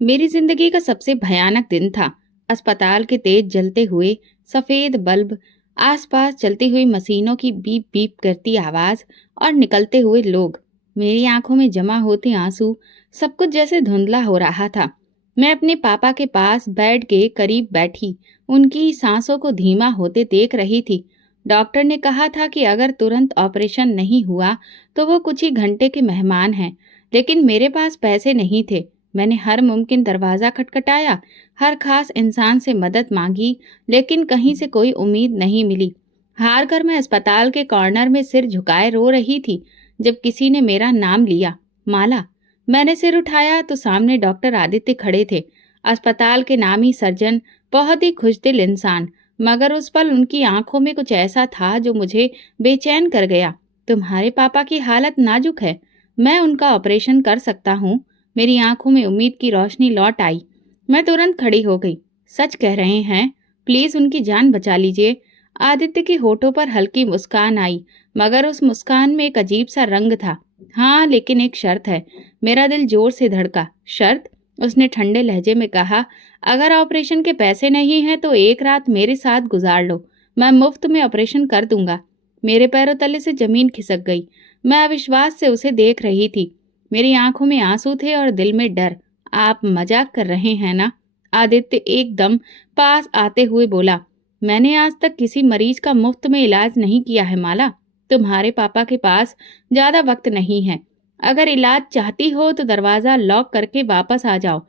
मेरी जिंदगी का सबसे भयानक दिन था। अस्पताल के तेज जलते हुए सफेद बल्ब, आसपास चलती हुई मशीनों की बीप बीप करती आवाज और निकलते हुए लोग, मेरी आंखों में जमा होते आंसू, सब कुछ जैसे धुंधला हो रहा था। मैं अपने पापा के पास बेड के करीब बैठी उनकी सांसों को धीमा होते देख रही थी। डॉक्टर ने कहा था कि अगर तुरंत ऑपरेशन नहीं हुआ तो वो कुछ ही घंटे के मेहमान हैं, लेकिन मेरे पास पैसे नहीं थे। मैंने हर मुमकिन दरवाज़ा खटखटाया, हर खास इंसान से मदद मांगी, लेकिन कहीं से कोई उम्मीद नहीं मिली। हार कर मैं अस्पताल के कॉर्नर में सिर झुकाए रो रही थी जब किसी ने मेरा नाम लिया, माला। मैंने सिर उठाया तो सामने डॉक्टर आदित्य खड़े थे, अस्पताल के नामी सर्जन, बहुत ही खुशदिल इंसान। मगर उस पल उनकी आंखों में कुछ ऐसा था जो मुझे बेचैन कर गया। तुम्हारे पापा की हालत नाजुक है, मैं उनका ऑपरेशन कर सकता हूँ। मेरी आंखों में उम्मीद की रोशनी लौट आई। मैं तुरंत खड़ी हो गई। सच कह रहे हैं, प्लीज उनकी जान बचा लीजिए। आदित्य के होठों पर हल्की मुस्कान आई, मगर उस मुस्कान में एक अजीब सा रंग था। हाँ, लेकिन एक शर्त है। मेरा दिल जोर से धड़का। शर्त? उसने ठंडे लहजे में कहा, अगर ऑपरेशन के पैसे नहीं हैं तो एक रात मेरे साथ गुजार लो, मैं मुफ्त में ऑपरेशन कर दूंगा। मेरे पैरों तले से जमीन खिसक गई। मैं अविश्वास से उसे देख रही थी। मेरी आंखों में आंसू थे और दिल में डर। आप मजाक कर रहे हैं ना? आदित्य एकदम पास आते हुए बोला, मैंने आज तक किसी मरीज का मुफ्त में इलाज नहीं किया है माला। तुम्हारे पापा के पास ज्यादा वक्त नहीं है। अगर इलाज चाहती हो तो दरवाजा लॉक करके वापस आ जाओ।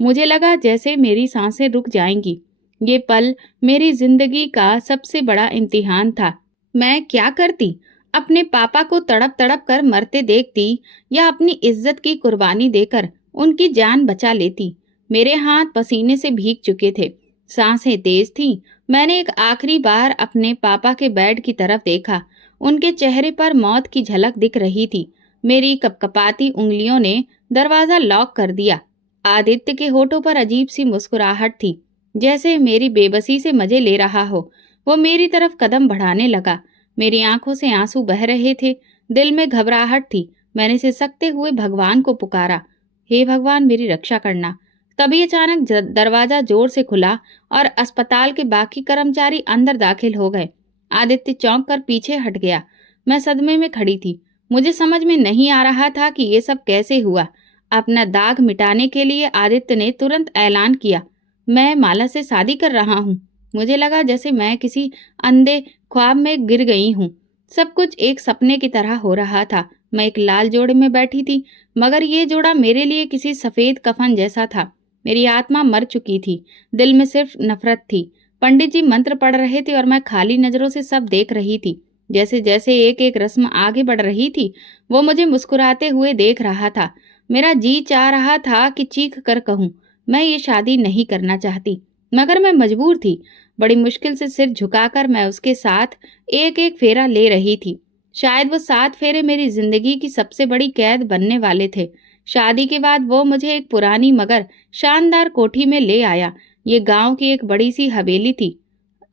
मुझे लगा जैसे मेरी सांसें रुक जाएंगी। ये पल मेरी जिंदगी का सबसे बड़ा इम्तिहान था। मैं क्या करती? अपने पापा को तड़प तड़प कर मरते देखती या अपनी इज्जत की कुर्बानी देकर उनकी जान बचा लेती? मेरे हाथ पसीने से भीग चुके थे, सांसें तेज थीं। मैंने एक आखिरी बार अपने पापा के बेड की तरफ देखा। उनके चेहरे पर मौत की झलक दिख रही थी। मेरी कपकपाती उंगलियों ने दरवाजा लॉक कर दिया। आदित्य के होठों पर अजीब सी मुस्कुराहट थी, जैसे मेरी बेबसी से मजे ले रहा हो। वो मेरी तरफ कदम बढ़ाने लगा। मेरी आंखों से आंसू बह रहे थे, दिल में घबराहट थी। मैंने सिसकते हुए भगवान को पुकारा, हे भगवान मेरी रक्षा करना। तभी अचानक दरवाजा जोर से खुला और अस्पताल के बाकी कर्मचारी अंदर दाखिल हो गए। आदित्य चौंक कर पीछे हट गया। मैं सदमे में खड़ी थी। मुझे समझ में नहीं आ रहा था कि ये सब कैसे हुआ। अपना दाग मिटाने के लिए आदित्य ने तुरंत ऐलान किया, मैं माला से शादी कर रहा हूँ। मुझे लगा जैसे मैं किसी अंधे ख्वाब में गिर गई हूँ। सब कुछ एक सपने की तरह हो रहा था। मैं एक लाल जोड़े में बैठी थी, मगर ये जोड़ा मेरे लिए किसी सफेद कफन जैसा था। मेरी आत्मा मर चुकी थी, दिल में सिर्फ नफरत थी। पंडित जी मंत्र पढ़ रहे थे और मैं खाली नजरों से सब देख रही थी। जैसे जैसे एक एक रस्म आगे बढ़ रही थी, वो मुझे मुस्कुराते हुए देख रहा था। मेरा जी चाह रहा था कि चीख कर कहूँ, मैं ये शादी नहीं करना चाहती, मगर मैं मजबूर थी। बड़ी मुश्किल से सिर झुकाकर मैं उसके साथ एक एक फेरा ले रही थी। शायद वो 7 फेरे मेरी जिंदगी की सबसे बड़ी कैद बनने वाले थे। शादी के बाद वो मुझे एक पुरानी मगर शानदार कोठी में ले आया। ये गांव की एक बड़ी सी हवेली थी।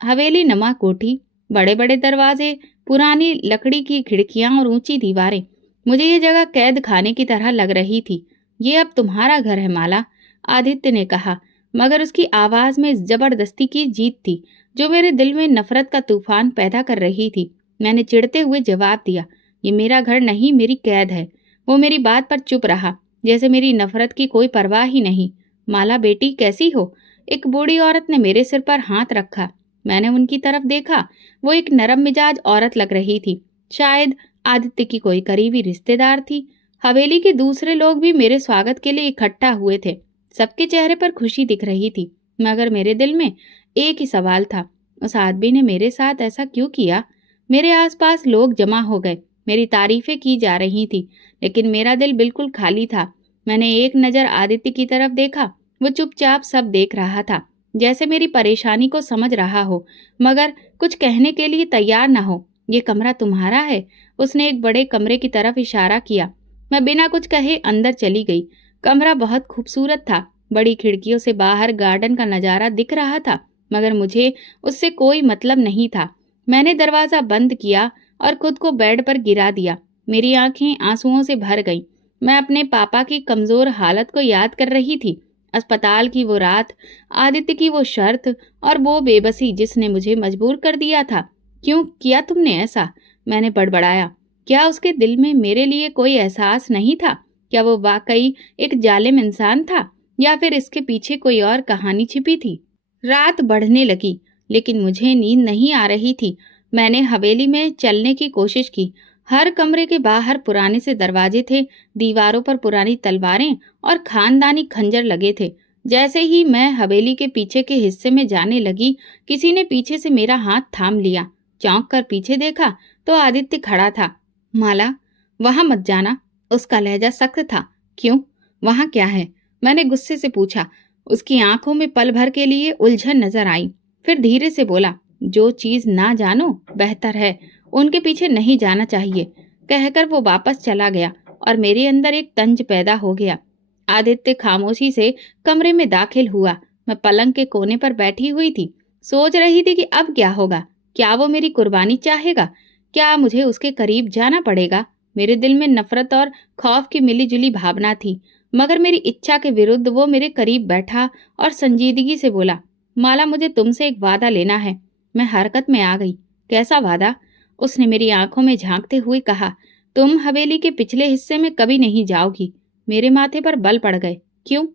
हवेली नमा कोठी, बड़े बड़े दरवाजे, पुरानी लकड़ी की खिड़कियां और ऊंची दीवारें। मुझे ये जगह कैद खाने की तरह लग रही थी। ये अब तुम्हारा घर है माला, आदित्य ने कहा, मगर उसकी आवाज में जबरदस्ती की जीत थी जो मेरे दिल में नफरत का तूफान पैदा कर रही थी। मैंने चिढ़ते हुए जवाब दिया, ये मेरा घर नहीं, मेरी कैद है। वो मेरी बात पर चुप रहा, जैसे मेरी नफरत की कोई परवाह ही नहीं। माला बेटी कैसी हो? एक बूढ़ी औरत ने मेरे सिर पर हाथ रखा। मैंने उनकी तरफ देखा। वो एक नरम मिजाज औरत लग रही थी, शायद आदित्य की कोई करीबी रिश्तेदार थी। हवेली के दूसरे लोग भी मेरे स्वागत के लिए इकट्ठा हुए थे। सबके चेहरे पर खुशी दिख रही थी, मगर मेरे दिल में एक ही सवाल था, उस आदमी ने मेरे साथ ऐसा क्यों किया? मेरे आसपास लोग जमा हो गए, मेरी तारीफें की जा रही थी, लेकिन मेरा दिल बिल्कुल खाली था। मैंने एक नज़र आदित्य की तरफ देखा। वो चुपचाप सब देख रहा था, जैसे मेरी परेशानी को समझ रहा हो, मगर कुछ कहने के लिए तैयार ना हो। ये कमरा तुम्हारा है? उसने एक बड़े कमरे की तरफ इशारा किया। मैं बिना कुछ कहे अंदर चली गई। कमरा बहुत खूबसूरत था। बड़ी खिड़कियों से बाहर गार्डन का नजारा दिख रहा था, मगर मुझे उससे कोई मतलब नहीं था। मैंने दरवाजा बंद किया और खुद को बेड पर गिरा दिया। मेरी आंखें आंसुओं से भर गईं। मैं अपने पापा की कमजोर हालत को याद कर रही थी। अस्पताल की वो रात, आदित्य की वो शर्त और वो बेबसी जिसने मुझे मजबूर कर दिया था। क्यों किया तुमने ऐसा? मैंने बड़बड़ाया। क्या उसके दिल में मेरे लिए कोई एहसास नहीं था? क्या वो वाकई एक जालिम इंसान था या फिर इसके पीछे कोई और कहानी छिपी थी? रात बढ़ने लगी लेकिन मुझे नींद नहीं आ रही थी। मैंने हवेली में चलने की कोशिश की। हर कमरे के बाहर पुराने से दरवाजे थे, दीवारों पर पुरानी तलवारें और खानदानी खंजर लगे थे। जैसे ही मैं हवेली के पीछे के हिस्से में जाने लगी, किसी ने पीछे से मेरा हाथ थाम लिया। चौंक कर पीछे देखा तो आदित्य खड़ा था। माला, वहां मत जाना। उसका लहजा सख्त था। क्यों? वहां क्या है? मैंने गुस्से से पूछा। उसकी आंखों में पल भर के लिए उलझन नजर आई। फिर धीरे से बोला, जो चीज ना जानो बेहतर है, उनके पीछे नहीं जाना चाहिए। कहकर वो वापस चला गया और मेरे अंदर एक तंज पैदा हो गया। आदित्य खामोशी से कमरे में दाखिल हुआ। मैं पलंग के कोने पर बैठी हुई थी। सोच रही थी कि अब क्या होगा। क्या वो मेरी कुर्बानी चाहेगा? क्या मुझे उसके करीब जाना पड़ेगा? मेरे दिल में नफरत और खौफ की मिलीजुली भावना थी, मगर मेरी इच्छा के विरुद्ध वो मेरे करीब बैठा और संजीदगी से बोला, माला, मुझे तुमसे एक वादा लेना है। मैं हरकत में आ गई। कैसा वादा? उसने मेरी आंखों में झांकते हुए कहा, तुम हवेली के पिछले हिस्से में कभी नहीं जाओगी। मेरे माथे पर बल पड़ गए। क्यों?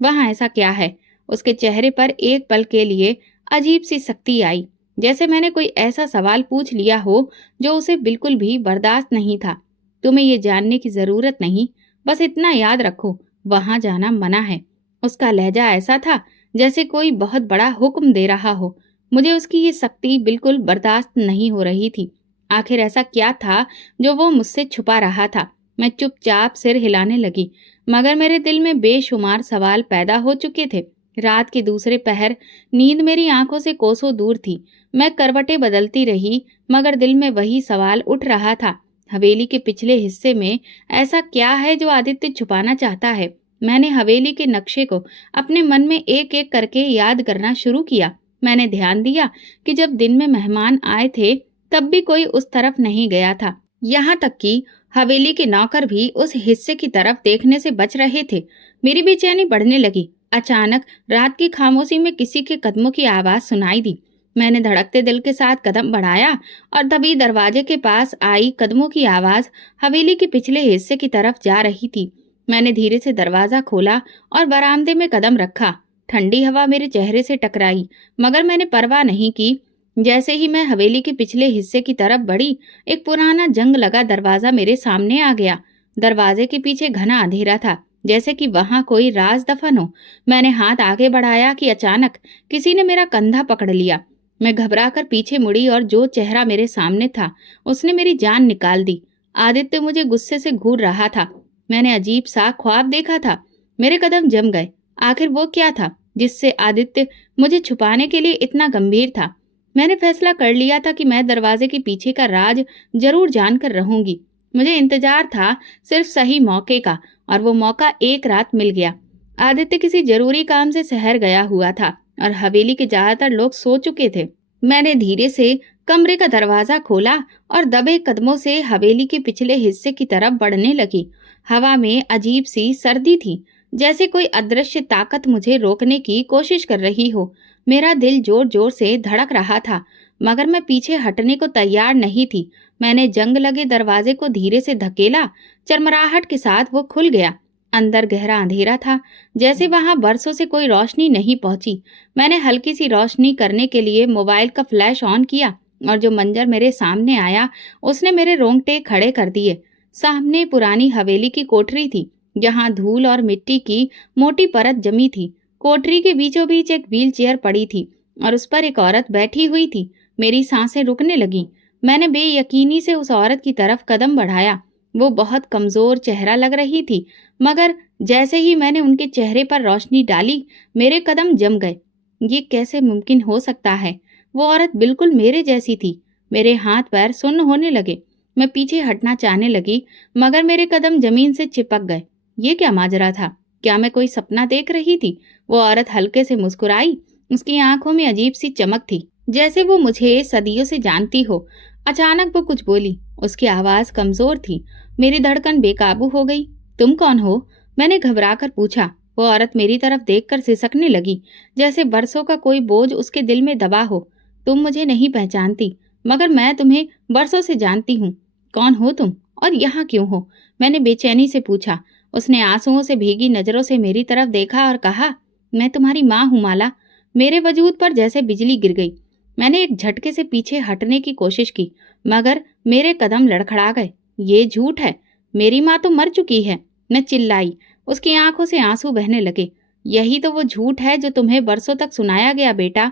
वहां ऐसा क्या है? उसके चेहरे पर एक पल के लिए अजीब सी सख्ती आई, जैसे मैंने कोई ऐसा सवाल पूछ लिया हो जो उसे बिल्कुल भी बर्दाश्त नहीं था। तुम्हें ये जानने की जरूरत नहीं, बस इतना याद रखो, वहां जाना मना है। उसका लहजा ऐसा था जैसे कोई बहुत बड़ा हुक्म दे रहा हो। मुझे उसकी ये सख्ती बिल्कुल बर्दाश्त नहीं हो रही थी। आखिर ऐसा क्या था जो वो मुझसे छुपा रहा था? मैं चुपचाप सिर हिलाने लगी, मगर मेरे दिल में बेशुमार सवाल पैदा हो चुके थे। रात के दूसरे पहर नींद मेरी आंखों से कोसों दूर थी। मैं करवटें बदलती रही, मगर दिल में वही सवाल उठ रहा था। हवेली के पिछले हिस्से में ऐसा क्या है जो आदित्य छुपाना चाहता है? मैंने हवेली के नक्शे को अपने मन में एक एक करके याद करना शुरू किया। मैंने ध्यान दिया कि जब दिन में मेहमान आए थे तब भी कोई उस तरफ नहीं गया था। यहाँ तक कि हवेली के नौकर भी उस हिस्से की तरफ देखने से बच रहे थे। मेरी बेचैनी बढ़ने लगी। अचानक रात की खामोशी में किसी के कदमों की आवाज सुनाई दी। मैंने धड़कते दिल के साथ कदम बढ़ाया और तभी दरवाजे के पास आई कदमों की आवाज हवेली के पिछले हिस्से की तरफ जा रही थी। मैंने धीरे से दरवाजा खोला और बरामदे में कदम रखा। ठंडी हवा मेरे चेहरे से टकराई, मगर मैंने परवाह नहीं की। जैसे ही मैं हवेली के पिछले हिस्से की तरफ बढ़ी, एक पुराना जंग लगा दरवाजा मेरे सामने आ गया। दरवाजे के पीछे घना अंधेरा था, जैसे कि वहां कोई राज दफन हो। मैंने हाथ आगे बढ़ाया कि अचानक किसी ने मेरा कंधा पकड़ लिया। मैं घबराकर पीछे मुड़ी और जो चेहरा मेरे सामने था उसने मेरी जान निकाल दी। आदित्य मुझे गुस्से से घूर रहा था। मैंने अजीब सा ख्वाब देखा था। मेरे कदम जम गए। आखिर वो क्या था जिससे आदित्य मुझे छुपाने के लिए इतना गंभीर था? मैंने फैसला कर लिया था कि मैं दरवाजे के पीछे का राज जरूर जानकर रहूंगी। मुझे इंतजार था सिर्फ सही मौके का, और वो मौका एक रात मिल गया। आदित्य किसी जरूरी काम से शहर गया हुआ था और हवेली के ज्यादातर लोग सो चुके थे। मैंने धीरे से कमरे का दरवाजा खोला और दबे कदमों से हवेली के पिछले हिस्से की तरफ बढ़ने लगी। हवा में अजीब सी सर्दी थी, जैसे कोई अदृश्य ताकत मुझे रोकने की कोशिश कर रही हो। मेरा दिल जोर जोर से धड़क रहा था, मगर मैं पीछे हटने को तैयार नहीं थी। मैंने जंग लगे दरवाजे को धीरे से धकेला। चरमराहट के साथ वो खुल गया। अंदर गहरा अंधेरा था, जैसे वहां बरसों से कोई रोशनी नहीं पहुंची। मैंने हल्की सी रोशनी करने के लिए मोबाइल का फ्लैश ऑन किया और जो मंजर मेरे सामने आया उसने मेरे रोंगटे खड़े कर दिए। सामने पुरानी हवेली की कोठरी थी, जहां धूल और मिट्टी की मोटी परत जमी थी। कोठरी के बीचों बीच एक व्हील चेयर पड़ी थी और उस पर एक औरत बैठी हुई थी। मेरी सांसें रुकने लगी। मैंने बेयकीनी से उस औरत की तरफ कदम बढ़ाया। वो बहुत कमजोर चेहरा लग रही थी, मगर जैसे ही मैंने उनके चेहरे पर रोशनी डाली, मेरे कदम जम गए। ये कैसे मुमकिन हो सकता है? वो औरत बिल्कुल मेरे जैसी थी। मेरे हाथ पैर सुन्न होने लगे। मैं पीछे हटना चाहने लगी, मगर मेरे कदम जमीन से चिपक गए। ये क्या माजरा था? क्या मैं कोई सपना देख रही थी? वो औरत हल्के से मुस्कुराई। उसकी आंखों में अजीब सी चमक थी, जैसे वो मुझे सदियों से जानती हो। अचानक वो कुछ बोली। उसकी आवाज कमजोर थी। मेरी धड़कन बेकाबू हो गई। तुम कौन हो? मैंने घबराकर पूछा। वो औरत मेरी तरफ देखकर सिसकने लगी, जैसे बरसों का कोई बोझ उसके दिल में दबा हो। तुम मुझे नहीं पहचानती, मगर मैं तुम्हें बरसों से जानती हूँ। कौन हो तुम और यहाँ क्यों हो? मैंने बेचैनी से पूछा। उसने आंसुओं से भीगी नजरों से मेरी तरफ देखा और कहा, मैं तुम्हारी माँ हूँ माला। मेरे वजूद पर जैसे बिजली गिर गई। मैंने एक झटके से पीछे हटने की कोशिश की, मगर मेरे कदम लड़खड़ा गए। ये झूठ है, मेरी माँ तो मर चुकी है। मैं चिल्लाई। उसकी आंखों से आंसू बहने लगे। यही तो वो झूठ है जो तुम्हें बरसों तक सुनाया गया बेटा।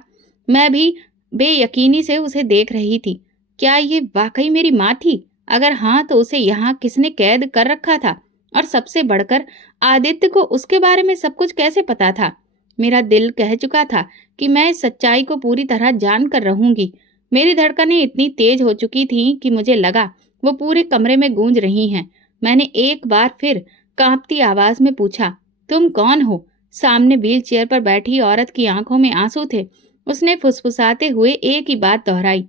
मैं भी बेयकीनी से उसे देख रही थी। क्या ये वाकई मेरी माँ थी? अगर हाँ, तो उसे यहाँ किसने कैद कर रखा था? और सबसे बढ़कर आदित्य को उसके बारे में सब कुछ कैसे पता था? मेरा दिल कह चुका था कि मैं इस सच्चाई को पूरी तरह जान कर रहूंगी। मेरी धड़कनें इतनी तेज हो चुकी थीं कि मुझे लगा वो पूरे कमरे में गूंज रही हैं। मैंने एक बार फिर कांपती आवाज में पूछा, तुम कौन हो? सामने व्हील चेयर पर बैठी औरत की आंखों में आंसू थे। उसने फुसफुसाते हुए एक ही बात दोहराई,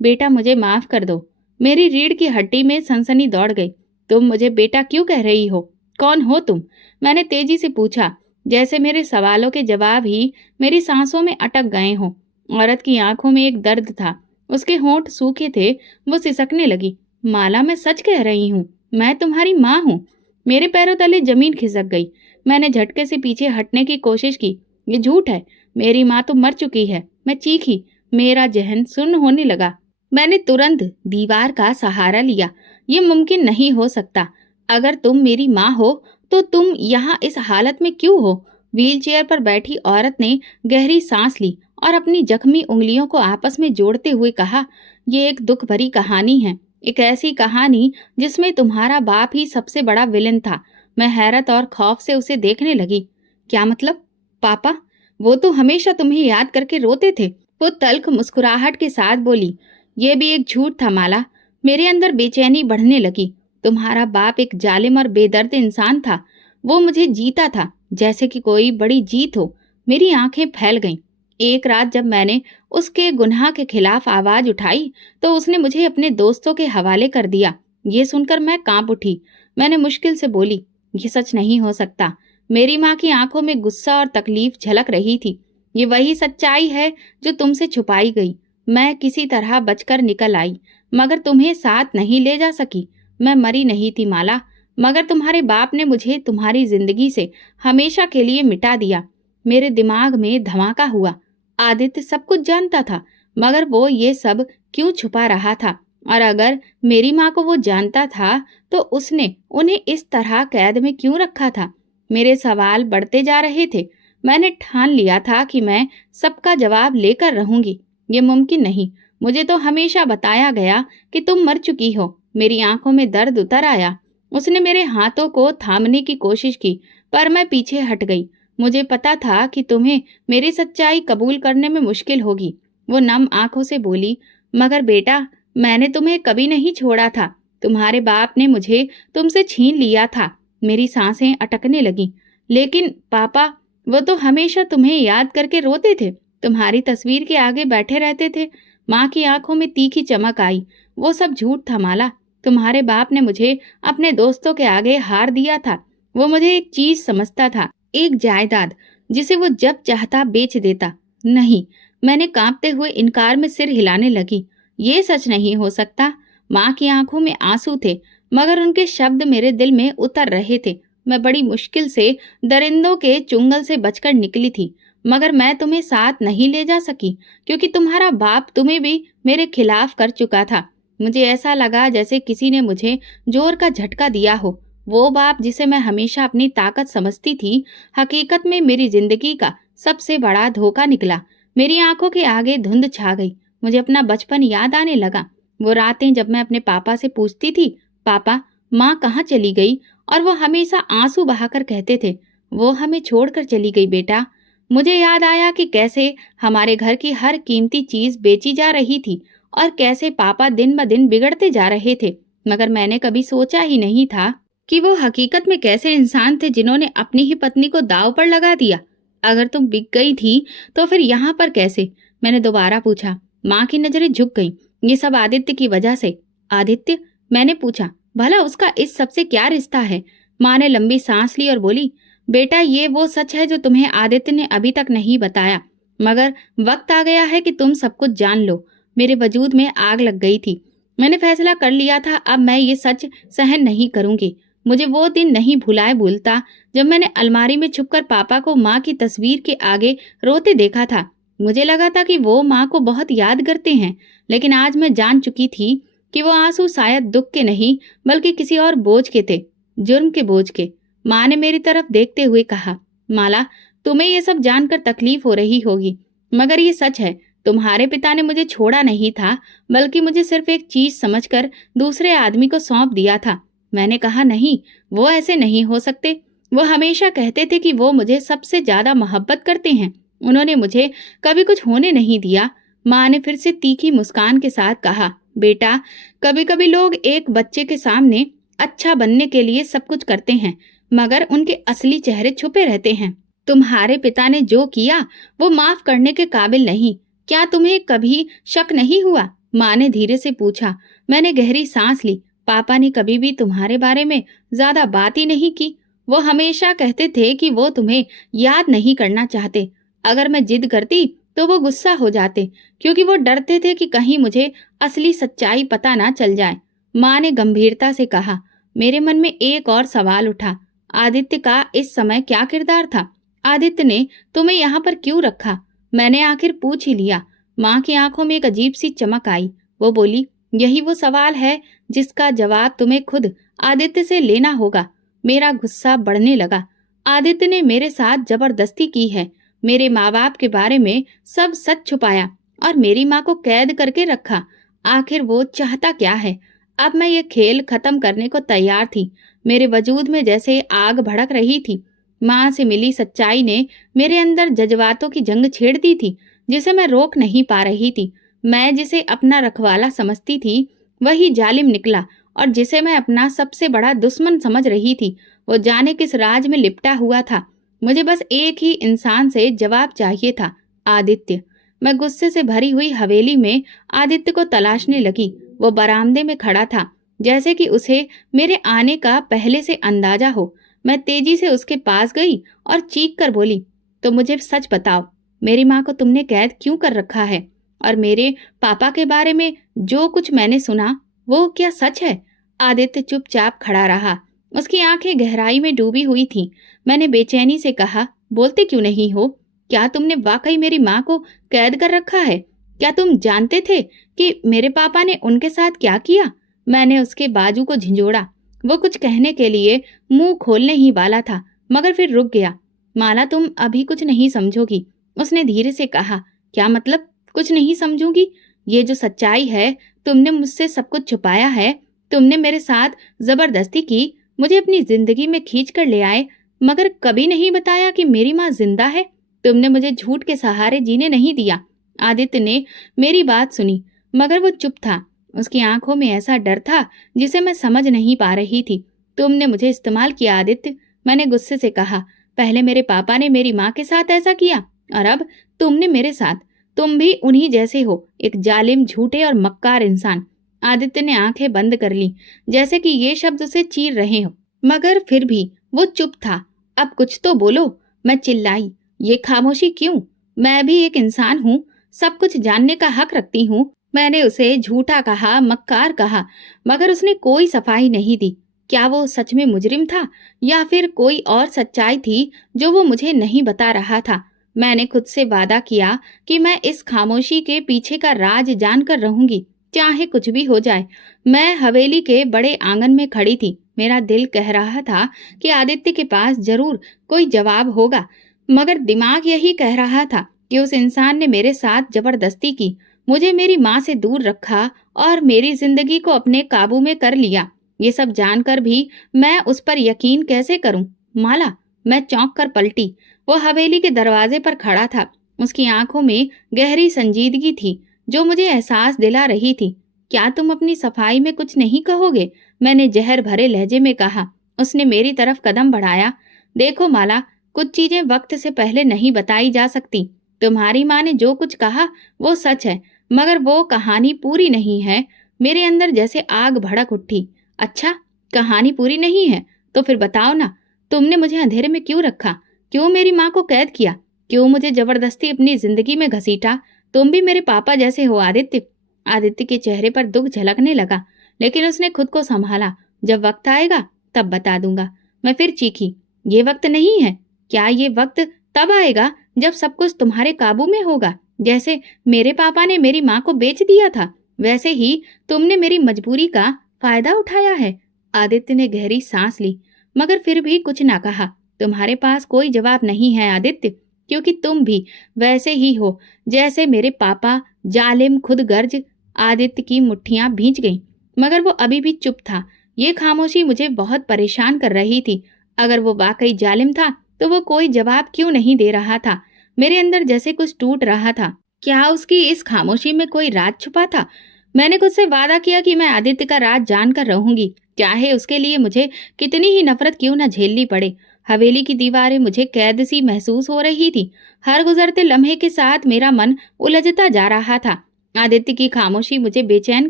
बेटा मुझे माफ कर दो। मेरी रीढ़ की हड्डी में सनसनी दौड़ गई। तुम मुझे बेटा क्यों कह रही हो? कौन हो तुम? मैंने तेजी से पूछा, जैसे मेरे सवालों के जवाब ही मेरी सांसों में अटक गए हों। औरत की आंखों में एक दर्द था, उसके होंठ सूखे थे। वो सिसकने लगी, माला मैं सच कह रही हूँ, मैं तुम्हारी माँ हूँ। मेरे पैरों तले जमीन खिसक गई। मैंने झटके से पीछे हटने की कोशिश की। ये झूठ है, मेरी माँ तो मर चुकी है। मैं चीखी। मेरा जहन सुन्न होने लगा। मैंने तुरंत दीवार का सहारा लिया। ये मुमकिन नहीं हो सकता। अगर तुम मेरी माँ हो तो तुम यहाँ इस हालत में क्यों हो? व्हीलचेयर पर बैठी औरत ने गहरी सांस ली और अपनी जख्मी उंगलियों को आपस में जोड़ते हुए कहा, ये एक दुख भरी कहानी है। एक ऐसी कहानी जिसमें तुम्हारा बाप ही सबसे बड़ा विलेन था। मैं हैरत और खौफ से उसे देखने लगी। क्या मतलब? पापा? वो तो हमेशा तुम्हें याद करके रोते थे। वो तल्ख मुस्कुराहट के साथ बोली, ये भी एक झूठ था माला। मेरे अंदर बेचैनी बढ़ने लगी। तुम्हारा बाप एक जालिम और बेदर्द इंसान था। वो मुझे जीता था, जैसे कि कोई बड़ी जीत हो। मेरी आंखें फैल गईं। एक रात जब मैंने उसके गुनाह के खिलाफ आवाज उठाई तो उसने मुझे अपने दोस्तों के हवाले कर दिया। ये सुनकर मैं कांप उठी। मैंने मुश्किल से बोली, ये सच नहीं हो सकता। मेरी माँ की आंखों में गुस्सा और तकलीफ झलक रही थी। ये वही सच्चाई है जो तुमसे छुपाई गई। मैं किसी तरह बचकर निकल आई, मगर तुम्हें साथ नहीं ले जा सकी। मैं मरी नहीं थी माला, मगर तुम्हारे बाप ने मुझे तुम्हारी जिंदगी से हमेशा के लिए मिटा दिया। मेरे दिमाग में धमाका हुआ। आदित्य सब कुछ जानता था, मगर वो ये सब क्यों छुपा रहा था? और अगर मेरी माँ को वो जानता था तो उसने उन्हें इस तरह कैद में क्यों रखा था? मेरे सवाल बढ़ते जा रहे थे। मैंने ठान लिया था कि मैं सबका जवाब लेकर रहूंगी। ये मुमकिन नहीं। मुझे तो हमेशा बताया गया कि तुम मर चुकी हो। मेरी आंखों में दर्द उतर आया। उसने मेरे हाथों को थामने की कोशिश की, पर मैं पीछे हट गई। मुझे पता था कि तुम्हें मेरी सच्चाई कबूल करने में मुश्किल होगी। वो नम आंखों से बोली, मगर बेटा, मैंने तुम्हें कभी नहीं छोड़ा था। तुम्हारे बाप ने मुझे तुमसे छीन लिया था। मेरी सांसें अटकने लगीं। लेकिन पापा, वो तो हमेशा तुम्हें याद करके रोते थे, तुम्हारी तस्वीर के आगे बैठे रहते थे। माँ की आंखों में तीखी चमक आई। वो सब झूठ था माला। तुम्हारे बाप ने मुझे अपने दोस्तों के आगे हार दिया था। वो मुझे एक चीज समझता था, एक जायदाद, जिसे वो जब चाहता बेच देता। नहीं, मैंने कांपते हुए इनकार में सिर हिलाने लगी। ये सच नहीं हो सकता। माँ की आंखों में आंसू थे, मगर उनके शब्द मेरे दिल में उतर रहे थे। मैं बड़ी मुश्किल से दरिंदों के चुंगल से बचकर निकली थी, मगर मैं तुम्हें साथ नहीं ले जा सकी, क्योंकि तुम्हारा बाप तुम्हें भी मेरे खिलाफ कर चुका था। मुझे ऐसा लगा जैसे किसी ने मुझे जोर का झटका दिया हो। वो बाप जिसे मैं हमेशा अपनी ताकत समझती थी, हकीकत में मेरी जिंदगी का सबसे बड़ा धोखा निकला। मेरी आंखों के आगे धुंध छा गई। मुझे अपना बचपन याद आने लगा। वो रातें जब मैं अपने पापा से पूछती थी, पापा, माँ कहाँ चली गई? और वो हमेशा आंसू बहाकर कहते थे, वो हमें छोड़कर चली गई बेटा। मुझे याद आया कि कैसे हमारे घर की हर कीमती चीज बेची जा रही थी और कैसे पापा दिन ब दिन बिगड़ते जा रहे थे। मगर मैंने कभी सोचा ही नहीं था कि वो हकीकत में कैसे इंसान थे जिन्होंने अपनी ही पत्नी को दांव पर लगा दिया। अगर तुम बिक गई थी तो फिर यहाँ पर कैसे? मैंने दोबारा पूछा। माँ की नजरें झुक गईं। ये सब आदित्य की वजह से। आदित्य? मैंने पूछा। भला उसका इस सब से क्या रिश्ता है? माँ ने लंबी सांस ली और बोली, बेटा, ये वो सच है जो तुम्हें आदित्य ने अभी तक नहीं बताया, मगर वक्त आ गया है कि तुम सब कुछ जान लो। मेरे वजूद में आग लग गई थी। मैंने फैसला कर लिया था, अब मैं ये सच सहन नहीं करूंगी। मुझे वो दिन नहीं भुलाए भूलता जब मैंने अलमारी में छुपकर पापा को माँ की तस्वीर के आगे रोते देखा था। मुझे लगा था कि वो माँ को बहुत याद करते हैं, लेकिन आज मैं जान चुकी थी कि वो आंसू शायद दुख के नहीं बल्कि किसी और बोझ के थे, जुर्म के बोझ के। माँ ने मेरी तरफ देखते हुए कहा, माला, तुम्हें ये सब जानकर तकलीफ हो रही होगी, मगर ये सच है, तुम्हारे पिता ने मुझे छोड़ा नहीं था, बल्कि मुझे सिर्फ एक चीज समझकर दूसरे आदमी को सौंप दिया था। मैंने कहा, नहीं, वो ऐसे नहीं हो सकते। वो हमेशा कहते थे कि वो मुझे सबसे ज्यादा मोहब्बत करते हैं। उन्होंने मुझे कभी कुछ होने नहीं दिया। माँ ने फिर से तीखी मुस्कान के साथ कहा, बेटा, कभी कभी लोग एक बच्चे के सामने अच्छा बनने के लिए सब कुछ करते हैं, मगर उनके असली चेहरे छुपे रहते हैं। तुम्हारे पिता ने जो किया वो माफ करने के काबिल नहीं। क्या तुम्हें कभी शक नहीं हुआ? माँ ने धीरे से पूछा। मैंने गहरी सांस ली। पापा ने कभी भी तुम्हारे बारे में ज्यादा बात ही नहीं की। वो हमेशा कहते थे कि वो तुम्हें याद नहीं करना चाहते। अगर मैं जिद करती तो वो गुस्सा हो जाते, क्योंकि वो डरते थे कि कहीं मुझे असली सच्चाई पता ना चल जाए। माँ ने गंभीरता से कहा। मेरे मन में एक और सवाल उठा, आदित्य का इस समय क्या किरदार था? आदित्य ने तुम्हें यहाँ पर क्यों रखा? मैंने आखिर पूछ ही लिया। माँ की आंखों में एक अजीब सी चमक आई। वो बोली, यही वो सवाल है जिसका जवाब तुम्हें खुद आदित्य से लेना होगा। मेरा गुस्सा बढ़ने लगा। आदित्य ने मेरे साथ जबरदस्ती की है, मेरे माँ बाप के बारे में सब सच छुपाया और मेरी माँ को कैद करके रखा। आखिर वो चाहता क्या है? अब मैं ये खेल खत्म करने को तैयार थी। मेरे वजूद में जैसे आग भड़क रही थी। माँ से मिली सच्चाई ने मेरे अंदर जज्बातों की जंग छेड़ दी थी, जिसे मैं रोक नहीं पा रही थी। मैं जिसे अपना रखवाला समझती थी, वही जालिम निकला, और जिसे मैं अपना सबसे बड़ा दुश्मन समझ रही थी, वो जाने किस राज में लिपटा हुआ था। मुझे बस एक ही इंसान से जवाब चाहिए था, आदित्य। मैं गुस्से से भरी हुई हवेली में आदित्य को तलाशने लगी। वो बरामदे में खड़ा था, जैसे कि उसे मेरे आने का पहले से अंदाजा हो। मैं तेजी से उसके पास गई और चीख कर बोली, तो मुझे सच बताओ, मेरी माँ को तुमने कैद क्यों कर रखा है? और मेरे पापा के बारे में जो कुछ मैंने सुना, वो क्या सच है? आदित्य चुपचाप खड़ा रहा। उसकी आंखें गहराई में डूबी हुई थीं। मैंने बेचैनी से कहा, बोलते क्यों नहीं हो? क्या तुमने वाकई मेरी माँ को कैद कर रखा है? क्या तुम जानते थे कि मेरे पापा ने उनके साथ क्या किया? मैंने उसके बाजू को झिंझोड़ा। वो कुछ कहने के लिए मुंह खोलने ही वाला था, मगर फिर रुक गया। माला, तुम अभी कुछ नहीं समझोगी, उसने धीरे से कहा। क्या मतलब कुछ नहीं समझूंगी? ये जो सच्चाई है, तुमने मुझसे सब कुछ छुपाया है, तुमने मेरे साथ जबरदस्ती की, मुझे अपनी जिंदगी में खींच कर ले आए, मगर कभी नहीं बताया कि मेरी माँ जिंदा है। तुमने मुझे झूठ के सहारे जीने नहीं दिया। आदित्य ने मेरी बात सुनी, मगर वो चुप था। उसकी आंखों में ऐसा डर था जिसे मैं समझ नहीं पा रही थी। तुमने मुझे इस्तेमाल किया आदित्य, मैंने गुस्से से कहा। पहले मेरे पापा ने मेरी माँ के साथ ऐसा किया, और अब तुमने मेरे साथ। तुम भी उन्हीं जैसे हो, एक जालिम, झूठे और मक्कार इंसान। आदित्य ने आंखें बंद कर ली, जैसे कि ये शब्द उसे चीर रहे हो, मगर फिर भी वो चुप था। अब कुछ तो बोलो, मैं चिल्लाई। ये खामोशी क्यों? मैं भी एक इंसान हूँ, सब कुछ जानने का हक रखती हूँ। मैंने उसे झूठा कहा, मक्कार कहा, मगर उसने कोई सफाई नहीं दी। क्या वो सच में मुजरिम था, या फिर कोई और सच्चाई थी जो वो मुझे नहीं बता रहा था? मैंने खुद से वादा किया कि मैं इस खामोशी के पीछे का राज जानकर रहूंगी, चाहे कुछ भी हो जाए। मैं हवेली के बड़े आंगन में खड़ी थी। मेरा दिल कह रहा था कि आदित्य के पास जरूर कोई जवाब होगा, मगर दिमाग यही कह रहा था कि उस इंसान ने मेरे साथ जबरदस्ती की, मुझे मेरी माँ से दूर रखा और मेरी जिंदगी को अपने काबू में कर लिया। ये सब जानकर भी मैं उस पर यकीन कैसे करूं? माला, मैं चौंक कर पलटी। वो हवेली के दरवाजे पर खड़ा था। उसकी आंखों में गहरी संजीदगी थी, जो मुझे एहसास दिला रही थी। क्या तुम अपनी सफाई में कुछ नहीं कहोगे? मैंने जहर भरे लहजे में कहा। उसने मेरी तरफ कदम बढ़ाया। देखो माला, कुछ चीजें वक्त से पहले नहीं बताई जा सकती। तुम्हारी माँ ने जो कुछ कहा वो सच है, मगर वो कहानी पूरी नहीं है। मेरे अंदर जैसे आग भड़क उठी। अच्छा, कहानी पूरी नहीं है? तो फिर बताओ ना, तुमने मुझे अंधेरे में क्यों रखा? क्यों मेरी माँ को कैद किया? क्यों मुझे जबरदस्ती अपनी जिंदगी में घसीटा? तुम भी मेरे पापा जैसे हो आदित्य। आदित्य के चेहरे पर दुख झलकने लगा, लेकिन उसने खुद को संभाला। जब वक्त आएगा तब बता दूंगा। मैं फिर चीखी, ये वक्त नहीं है। क्या ये वक्त तब आएगा जब सब कुछ तुम्हारे काबू में होगा? जैसे मेरे पापा ने मेरी माँ को बेच दिया था, वैसे ही तुमने मेरी मजबूरी का फायदा उठाया है। आदित्य ने गहरी सांस ली, मगर फिर भी कुछ ना कहा। तुम्हारे पास कोई जवाब नहीं है आदित्य, क्योंकि तुम भी वैसे ही हो जैसे मेरे पापा, जालिम खुदगर्ज। आदित्य की मुट्ठियां भींच गईं, मगर वो अभी भी चुप था। ये खामोशी मुझे बहुत परेशान कर रही थी। अगर वो वाकई जालिम था तो वो कोई जवाब क्यों नहीं दे रहा था? मेरे अंदर जैसे कुछ टूट रहा था। क्या उसकी इस खामोशी में कोई राज छुपा था? मैंने खुद से वादा किया कि मैं आदित्य का राज जानकर रहूंगी, चाहे उसके लिए मुझे कितनी ही नफरत क्यों न झेलनी पड़े। हवेली की दीवारें मुझे कैद सी महसूस हो रही थी। हर गुजरते लम्हे के साथ मेरा मन उलझता जा रहा था। आदित्य की खामोशी मुझे बेचैन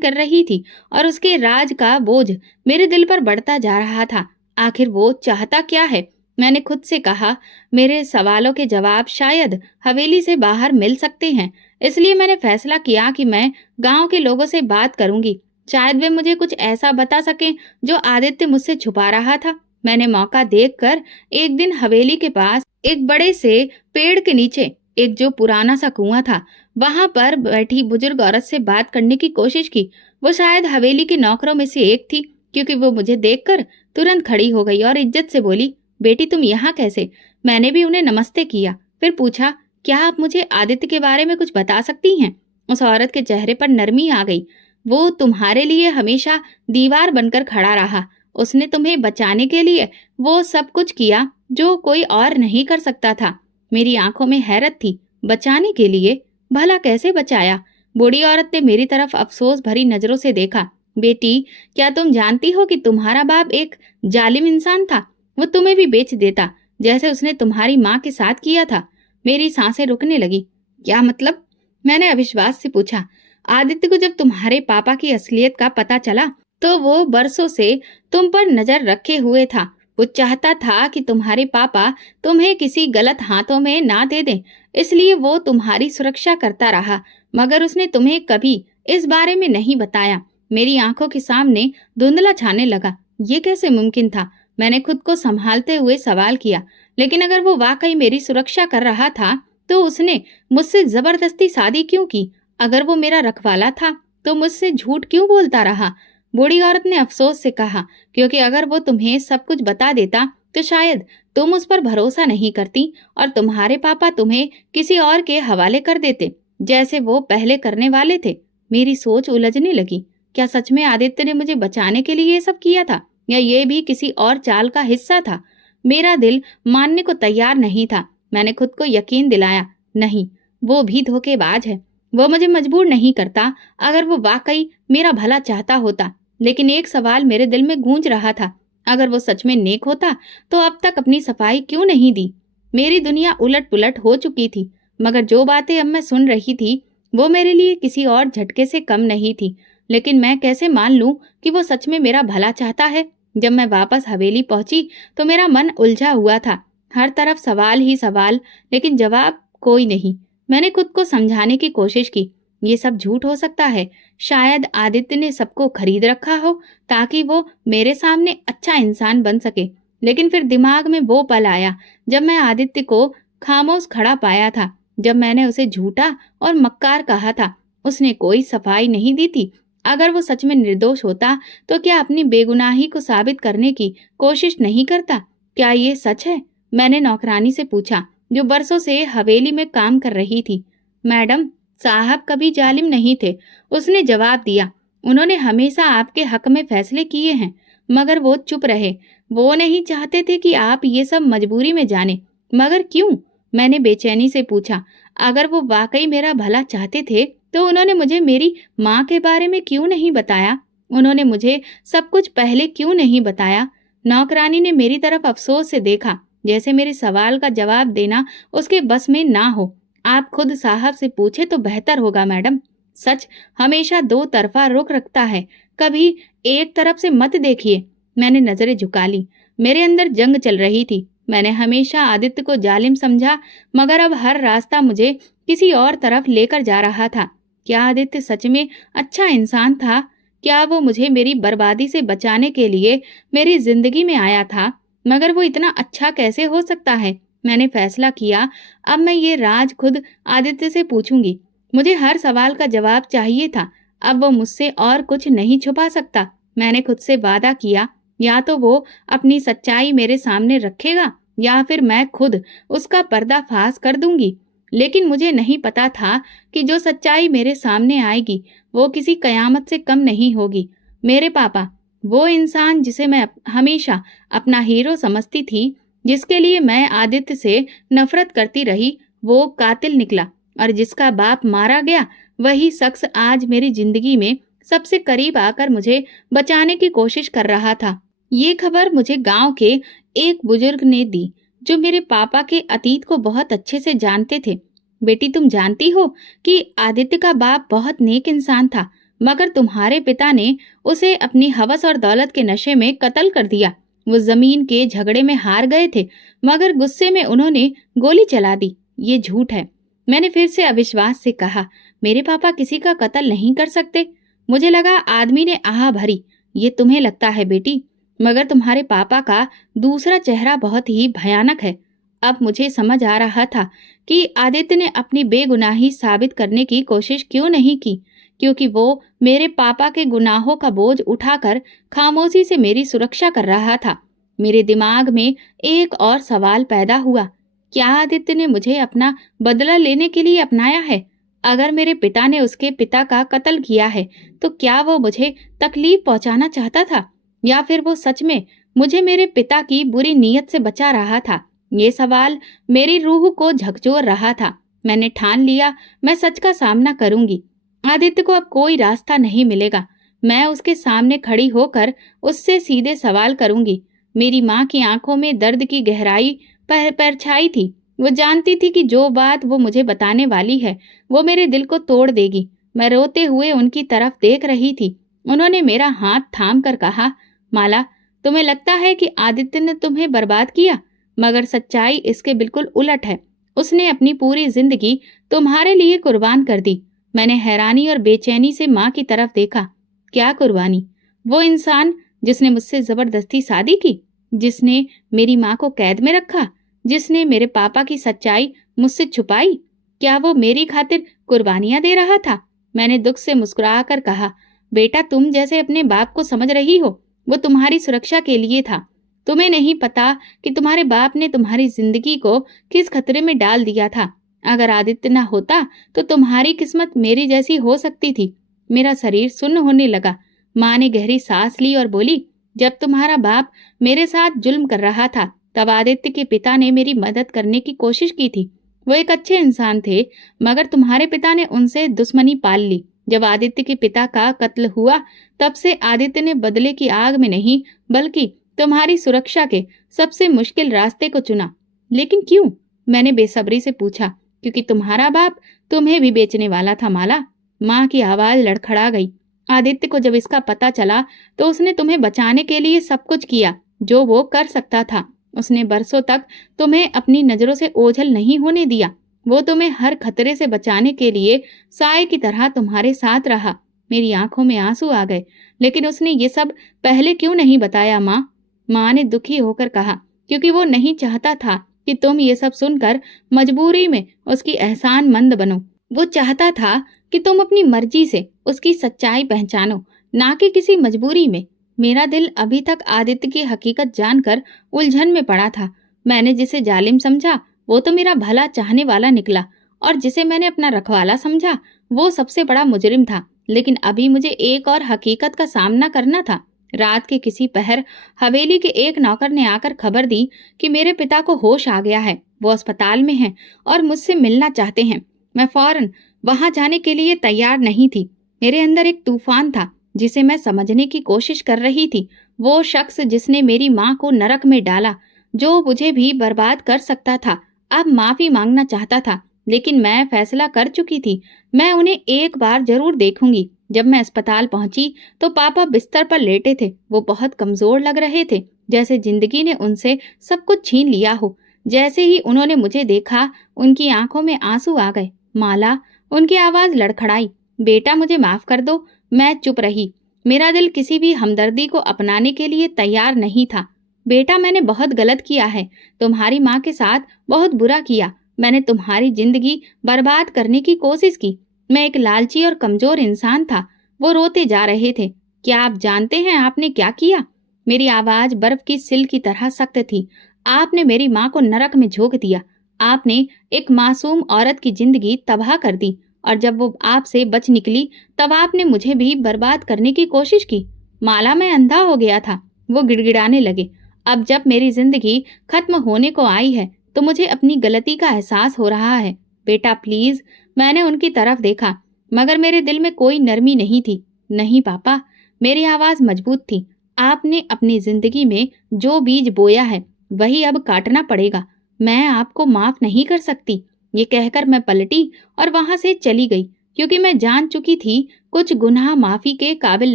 कर रही थी और उसके राज का बोझ मेरे दिल पर बढ़ता जा रहा था। आखिर वो चाहता क्या है? मैंने खुद से कहा, मेरे सवालों के जवाब शायद हवेली से बाहर मिल सकते हैं। इसलिए मैंने फैसला किया कि मैं गांव के लोगों से बात करूंगी। शायद वे मुझे कुछ ऐसा बता सकें जो आदित्य मुझसे छुपा रहा था। मैंने मौका देखकर एक दिन हवेली के पास एक बड़े से पेड़ के नीचे एक जो पुराना सा कुआं था, वहां पर बैठी बुजुर्ग औरत से बात करने की कोशिश की। वो शायद हवेली के नौकरों में से एक थी, क्योंकि वो मुझे देखकर तुरंत खड़ी हो गई और इज्जत से बोली, बेटी तुम यहाँ कैसे? मैंने भी उन्हें नमस्ते किया, फिर पूछा, क्या आप मुझे आदित्य के बारे में कुछ बता सकती हैं? उस औरत के चेहरे पर नरमी आ गई। वो तुम्हारे लिए हमेशा दीवार बनकर खड़ा रहा। उसने तुम्हें बचाने के लिए वो सब कुछ किया जो कोई और नहीं कर सकता था। मेरी आंखों में हैरत थी। बचाने के लिए? भला कैसे बचाया? बूढ़ी औरत ने मेरी तरफ अफसोस भरी नजरों से देखा। बेटी, क्या तुम जानती हो कि तुम्हारा बाप एक जालिम इंसान था? वो तुम्हें भी बेच देता, जैसे उसने तुम्हारी माँ के साथ किया था। मेरी सांसें रुकने लगी। क्या मतलब? मैंने अविश्वास से पूछा। आदित्य को जब तुम्हारे पापा की असलियत का पता चला तो वो बरसों से तुम पर नजर रखे हुए था। वो चाहता था कि तुम्हारे पापा तुम्हें किसी गलत हाथों में ना दे दें, इसलिए वो तुम्हारी सुरक्षा करता रहा, मगर उसने तुम्हें कभी इस बारे में नहीं बताया। मेरी आंखों के सामने धुंधला छाने लगा। ये कैसे मुमकिन था? मैंने खुद को संभालते हुए सवाल किया, लेकिन अगर वो वाकई मेरी सुरक्षा कर रहा था तो उसने मुझसे जबरदस्ती शादी क्यों की? अगर वो मेरा रखवाला था तो मुझसे झूठ क्यों बोलता रहा? बूढ़ी औरत ने अफसोस से कहा, क्योंकि अगर वो तुम्हें सब कुछ बता देता तो शायद तुम उस पर भरोसा नहीं करती और तुम्हारे पापा तुम्हें किसी और के हवाले कर देते, जैसे वो पहले करने वाले थे। मेरी सोच उलझने लगी। क्या सच में आदित्य ने मुझे बचाने के लिए ये सब किया था, या ये भी किसी और चाल का हिस्सा था? मेरा दिल मानने को तैयार नहीं था। मैंने खुद को यकीन दिलाया, नहीं, वो भी धोखेबाज है। वो मुझे मजबूर नहीं करता। अगर वो वाकई मेरा भला चाहता होता। लेकिन एक सवाल मेरे दिल में गूंज रहा था, अगर वो सच में नेक होता तो अब तक अपनी सफाई क्यों नहीं दी? मेरी दुनिया उलट पुलट हो चुकी थी, मगर जो बातें अब मैं सुन रही थी वो मेरे लिए किसी और झटके से कम नहीं थी। लेकिन मैं कैसे मान लूं कि वो सच में मेरा भला चाहता है? जब मैं वापस हवेली पहुंची तो मेरा मन उलझा हुआ था। हर तरफ सवाल ही सवाल, लेकिन जवाब कोई नहीं। मैंने खुद को समझाने की कोशिश की, ये सब झूठ हो सकता है। शायद आदित्य ने सबको खरीद रखा हो ताकि वो मेरे सामने अच्छा इंसान बन सके। लेकिन फिर दिमाग में वो पल आया जब मैं आदित्य को खामोश खड़ा पाया था, जब मैंने उसे झूठा और मक्कार कहा था। उसने कोई सफाई नहीं दी थी। अगर वो सच में निर्दोष होता तो क्या अपनी बेगुनाही को साबित करने की कोशिश नहीं करता? क्या ये सच है? मैंने नौकरानी से पूछा, जो बरसों से हवेली में काम कर रही थी। मैडम, साहब कभी जालिम नहीं थे, उसने जवाब दिया। उन्होंने हमेशा आपके हक में फैसले किए हैं, मगर वो चुप रहे। वो नहीं चाहते थे कि आप ये सब मजबूरी में जाने। मगर क्यों? मैंने बेचैनी से पूछा। अगर वो वाकई मेरा भला चाहते थे तो उन्होंने मुझे मेरी माँ के बारे में क्यों नहीं बताया? उन्होंने मुझे सब कुछ पहले क्यों नहीं बताया? नौकरानी ने मेरी तरफ अफसोस से देखा, जैसे मेरे सवाल का जवाब देना उसके बस में ना हो। आप खुद साहब से पूछे तो बेहतर होगा मैडम। सच हमेशा दो तरफा रुख रखता है, कभी एक तरफ से मत देखिए। मैंने नजरें झुका ली। मेरे अंदर जंग चल रही थी। मैंने हमेशा आदित्य को जालिम समझा, मगर अब हर रास्ता मुझे किसी और तरफ लेकर जा रहा था। क्या आदित्य सच में अच्छा इंसान था? क्या वो मुझे मेरी बर्बादी से बचाने के लिए मेरी जिंदगी में आया था? मगर वो इतना अच्छा कैसे हो सकता है? मैंने फैसला किया, अब मैं ये राज खुद आदित्य से पूछूंगी। मुझे हर सवाल का जवाब चाहिए था। अब वो मुझसे और कुछ नहीं छुपा सकता। मैंने खुद से वादा किया, या तो वो अपनी सच्चाई मेरे सामने रखेगा या फिर मैं खुद उसका पर्दाफाश कर दूंगी। लेकिन मुझे नहीं पता था कि जो सच्चाई मेरे सामने आएगी वो किसी कयामत से कम नहीं होगी। मेरे पापा, वो इंसान जिसे मैं हमेशा अपना हीरो समझती थी, जिसके लिए मैं आदित्य से नफरत करती रही, वो कातिल निकला। और जिसका बाप मारा गया, वही शख्स आज मेरी जिंदगी में सबसे करीब आकर मुझे बचाने की कोशिश कर रहा था। ये खबर मुझे गांव के एक बुजुर्ग ने दी, जो मेरे पापा के अतीत को बहुत अच्छे से जानते थे। बेटी, तुम जानती हो कि आदित्य का बाप बहुत नेक इंसान था, मगर तुम्हारे पिता ने उसे अपनी हवस और दौलत के नशे में कत्ल कर दिया। वो जमीन के झगड़े में हार गए थे, मगर गुस्से में उन्होंने गोली चला दी। ये झूठ है। मैंने फिर से अविश्वास से कहा, मेरे पापा किसी का कत्ल नहीं कर सकते। मुझे लगा आदमी ने आह भरी। ये तुम्हें लगता है बेटी, मगर तुम्हारे पापा का दूसरा चेहरा बहुत ही भयानक है। अब मुझे समझ आ रहा था कि आदित्य ने अपनी बेगुनाही साबित करने की कोशिश क्यों नहीं की, क्योंकि वो मेरे पापा के गुनाहों का बोझ उठाकर खामोशी से मेरी सुरक्षा कर रहा था। मेरे दिमाग में एक और सवाल पैदा हुआ, क्या आदित्य ने मुझे अपना बदला लेने के लिए अपनाया है? अगर मेरे पिता ने उसके पिता का कत्ल किया है, तो क्या वो मुझे तकलीफ पहुंचाना चाहता था, या फिर वो सच में मुझे मेरे पिता की बुरी नीयत से बचा रहा था? ये सवाल मेरी रूह को झकझोर रहा था। मैंने ठान लिया, मैं सच का सामना करूंगी। आदित्य को अब कोई रास्ता नहीं मिलेगा। मैं उसके सामने खड़ी होकर उससे सीधे सवाल करूंगी। मेरी माँ की आंखों में दर्द की गहराई परछाई थी। वो जानती थी कि जो बात वो मुझे बताने वाली है, वो मेरे दिल को तोड़ देगी। मैं रोते हुए उनकी तरफ देख रही थी। उन्होंने मेरा हाथ थाम कर कहा, माला, तुम्हें लगता है कि आदित्य ने तुम्हें बर्बाद किया, मगर सच्चाई इसके बिल्कुल उलट है। उसने अपनी पूरी जिंदगी तुम्हारे लिए कुर्बान कर दी। मैंने हैरानी और बेचैनी से माँ की तरफ देखा। क्या कुर्बानी? वो इंसान जिसने मुझसे जबरदस्ती शादी की, जिसने मेरी माँ को कैद में रखा, जिसने मेरे पापा की सच्चाई मुझसे छुपाई, क्या वो मेरी खातिर कुर्बानियां दे रहा था? मैंने दुख से मुस्कुराकर कहा, बेटा, तुम जैसे अपने बाप को समझ रही हो, वो तुम्हारी सुरक्षा के लिए था। तुम्हें नहीं पता कि तुम्हारे बाप ने तुम्हारी जिंदगी को किस खतरे में डाल दिया था। अगर आदित्य न होता तो तुम्हारी किस्मत मेरी जैसी हो सकती थी। मेरा शरीर सुन्न होने लगा। माँ ने गहरी सांस ली और बोली, जब तुम्हारा बाप मेरे साथ जुल्म कर रहा था, तब आदित्य के पिता ने मेरी मदद करने की कोशिश की थी। वो एक अच्छे इंसान थे, मगर तुम्हारे पिता ने उनसे दुश्मनी पाल ली। जब आदित्य के पिता का कत्ल हुआ, तब से आदित्य ने बदले की आग में नहीं, बल्कि तुम्हारी सुरक्षा के सबसे मुश्किल रास्ते को चुना। लेकिन क्यों? मैंने बेसब्री से पूछा। क्योंकि तुम्हारा बाप तुम्हें भी बेचने वाला था, माला। माँ की आवाज लड़खड़ा गई। आदित्य को जब इसका पता चला, तो उसने तुम्हें बचाने के लिए सब कुछ किया जो वो कर सकता था। उसने बरसों तक तुम्हें अपनी नजरों से ओझल नहीं होने दिया। वो तुम्हें हर खतरे से बचाने के लिए साए की तरह तुम्हारे साथ रहा। मेरी आंखों में आंसू आ गए। लेकिन उसने ये सब पहले क्यों नहीं बताया, माँ? माँ ने दुखी होकर कहा, क्योंकि वो नहीं चाहता था कि तुम ये सब सुनकर मजबूरी में उसकी एहसानमंद बनो। वो चाहता था कि तुम अपनी मर्जी से उसकी सच्चाई पहचानो, ना कि किसी मजबूरी में। मेरा दिल अभी तक आदित्य की हकीकत जानकर उलझन में पड़ा था। मैंने जिसे जालिम समझा, वो तो मेरा भला चाहने वाला निकला, और जिसे मैंने अपना रखवाला समझा, वो सबसे बड़ा मुजरिम था। लेकिन अभी मुझे एक और हकीकत का सामना करना था। रात के किसी पहर हवेली के एक नौकर ने आकर खबर दी कि मेरे पिता को होश आ गया है, वो अस्पताल में हैं और मुझसे मिलना चाहते हैं। मैं फौरन वहां जाने के लिए तैयार नहीं थी। मेरे अंदर एक तूफान था जिसे मैं समझने की कोशिश कर रही थी। वो शख्स जिसने मेरी माँ को नरक में डाला, जो मुझे भी बर्बाद कर सकता था, अब माफी मांगना चाहता था। लेकिन मैं फैसला कर चुकी थी, मैं उन्हें एक बार जरूर देखूंगी। जब मैं अस्पताल पहुंची तो पापा बिस्तर पर लेटे थे। वो बहुत कमजोर लग रहे थे। जैसे जिंदगी ने उनसे सब कुछ छीन लिया हो। जैसे ही उन्होंने मुझे देखा, उनकी आंखों में आंसू आ गए। माला, उनकी आवाज लड़खड़ाई। बेटा मुझे माफ कर दो। मैं चुप रही। मेरा दिल किसी भी हमदर्दी को अपनाने के लिए तैयार नहीं था। बेटा, मैंने बहुत गलत किया है। तुम्हारी माँ के साथ बहुत बुरा किया। मैंने तुम्हारी जिंदगी बर्बाद करने की कोशिश की। मैं एक लालची और कमजोर इंसान था। वो रोते जा रहे थे। क्या आप जानते हैं आपने क्या किया? मेरी आवाज बर्फ की सिल की तरह सख्त थी। आपने मेरी माँ को नरक में झोंक दिया। आपने एक मासूम औरत की जिंदगी तबाह कर दी, और जब वो आपसे बच निकली तब आपने मुझे भी बर्बाद करने की कोशिश की। माला, मैं अंधा हो गया था। वो गिड़गिड़ाने लगे। अब जब मेरी जिंदगी खत्म होने को आई है तो मुझे अपनी गलती का एहसास हो रहा है। बेटा प्लीज। मैंने उनकी तरफ देखा, मगर मेरे दिल में कोई नरमी नहीं थी। नहीं पापा, मेरी आवाज मजबूत थी। आपने अपनी जिंदगी में जो बीज बोया है वही अब काटना पड़ेगा। मैं आपको माफ नहीं कर सकती। ये कहकर मैं पलटी और वहां से चली गई, क्योंकि मैं जान चुकी थी कुछ गुनाह माफी के काबिल